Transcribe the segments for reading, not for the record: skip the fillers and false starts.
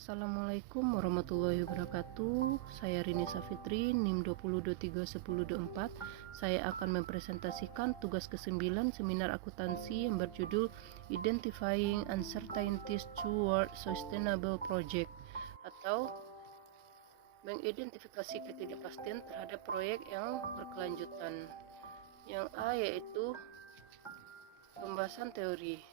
Assalamualaikum warahmatullahi wabarakatuh. Saya Rini Safitri, NIM 20231024. Saya akan mempresentasikan tugas ke-9 seminar akuntansi yang berjudul Identifying Uncertainties Toward Sustainable Project, atau mengidentifikasi ketidakpastian terhadap proyek yang berkelanjutan. Yang A yaitu pembahasan teori.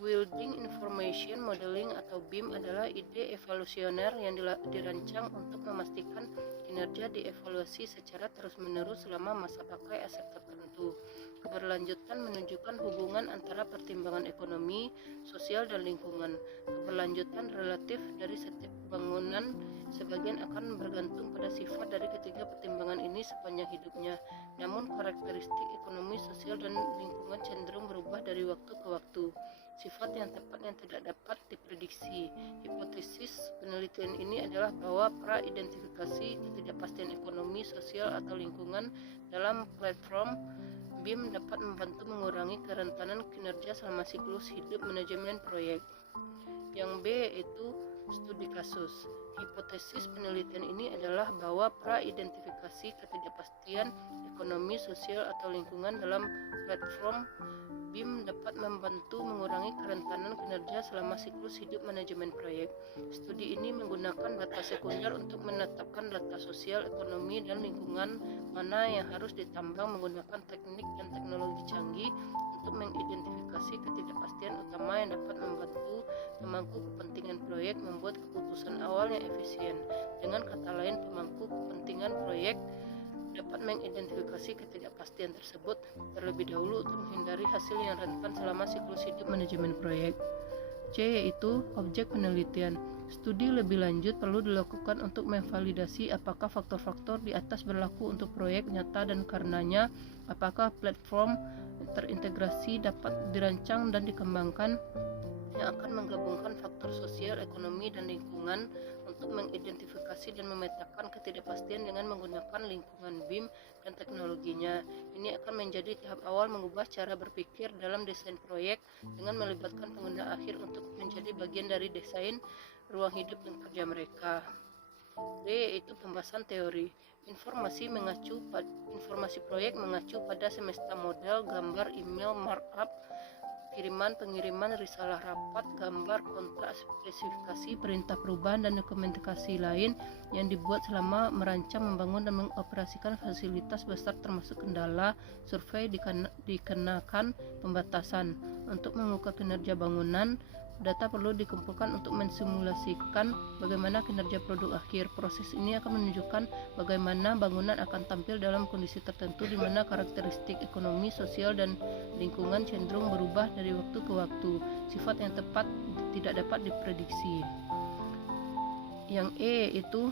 Building Information Modeling atau BIM adalah ide evolusioner yang dirancang untuk memastikan kinerja dievaluasi secara terus-menerus selama masa pakai aset tertentu. Keberlanjutan menunjukkan hubungan antara pertimbangan ekonomi, sosial, dan lingkungan. Keberlanjutan relatif dari setiap bangunan sebagian akan bergantung pada sifat dari ketiga pertimbangan ini sepanjang hidupnya. Namun karakteristik ekonomi, sosial, dan lingkungan cenderung berubah dari waktu ke waktu. Sifat yang tepat yang tidak dapat diprediksi. Hipotesis penelitian ini adalah bahwa pra-identifikasi ketidakpastian ekonomi, sosial, atau lingkungan dalam platform BIM dapat membantu mengurangi kerentanan kinerja selama siklus hidup manajemen proyek. Yang B yaitu studi kasus. Hipotesis penelitian ini adalah bahwa pra-identifikasi ketidakpastian ekonomi, sosial, atau lingkungan dalam platform BIM dapat membantu mengurangi kerentanan kinerja selama siklus hidup manajemen proyek. Studi ini menggunakan data sekunder untuk menetapkan data sosial, ekonomi, dan lingkungan mana yang harus ditambang menggunakan teknik dan teknologi canggih untuk mengidentifikasi ketidakpastian utama yang dapat membantu pemangku kepentingan proyek membuat keputusan awal yang efisien. Dengan kata lain, pemangku kepentingan proyek dapat mengidentifikasi ketidakpastian tersebut terlebih dahulu untuk menghindari hasil yang rentan selama siklus hidup manajemen proyek. C yaitu objek penelitian. Studi lebih lanjut perlu dilakukan untuk memvalidasi apakah faktor-faktor di atas berlaku untuk proyek nyata dan karenanya apakah platform terintegrasi dapat dirancang dan dikembangkan yang akan menggabungkan faktor sosial, ekonomi, dan lingkungan untuk mengidentifikasi dan memetakan ketidakpastian dengan menggunakan lingkungan BIM dan teknologinya. Ini akan menjadi tahap awal mengubah cara berpikir dalam desain proyek dengan melibatkan pengguna akhir untuk menjadi bagian dari desain ruang hidup dan kerja mereka. D yaitu pembahasan teori. Informasi proyek mengacu pada semesta model, gambar, email, markup, kiriman, pengiriman, risalah rapat, gambar, kontrak, spesifikasi, perintah perubahan, dan dokumentasi lain yang dibuat selama merancang, membangun, dan mengoperasikan fasilitas besar termasuk kendala, survei dikenakan pembatasan. Untuk mengukur kinerja bangunan, data perlu dikumpulkan untuk mensimulasikan bagaimana kinerja produk akhir. Proses ini akan menunjukkan bagaimana bangunan akan tampil dalam kondisi tertentu di mana karakteristik ekonomi, sosial, dan lingkungan cenderung berubah dari waktu ke waktu. Sifat yang tepat tidak dapat diprediksi. Yang E itu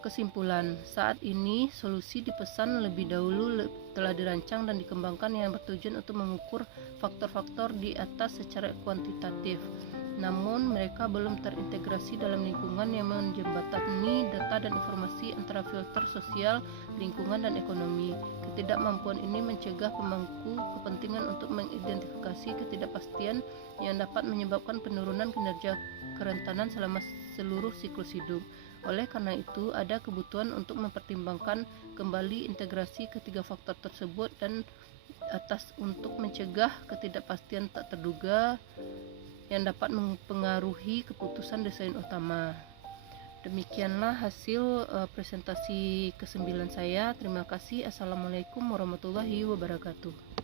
kesimpulan. Saat ini solusi dipesan lebih dahulu telah dirancang dan dikembangkan yang bertujuan untuk mengukur faktor-faktor di atas secara kuantitatif. Namun mereka belum terintegrasi dalam lingkungan yang menjembatani data dan informasi antara filter sosial, lingkungan, dan ekonomi. Ketidakmampuan ini mencegah pemangku kepentingan untuk mengidentifikasi ketidakpastian yang dapat menyebabkan penurunan kinerja kerentanan selama seluruh siklus hidup. Oleh karena itu, ada kebutuhan untuk mempertimbangkan kembali integrasi ketiga faktor tersebut dan atas untuk mencegah ketidakpastian tak terduga yang dapat mempengaruhi keputusan desain utama. Demikianlah hasil presentasi ke-9 saya. Terima kasih. Assalamualaikum warahmatullahi wabarakatuh.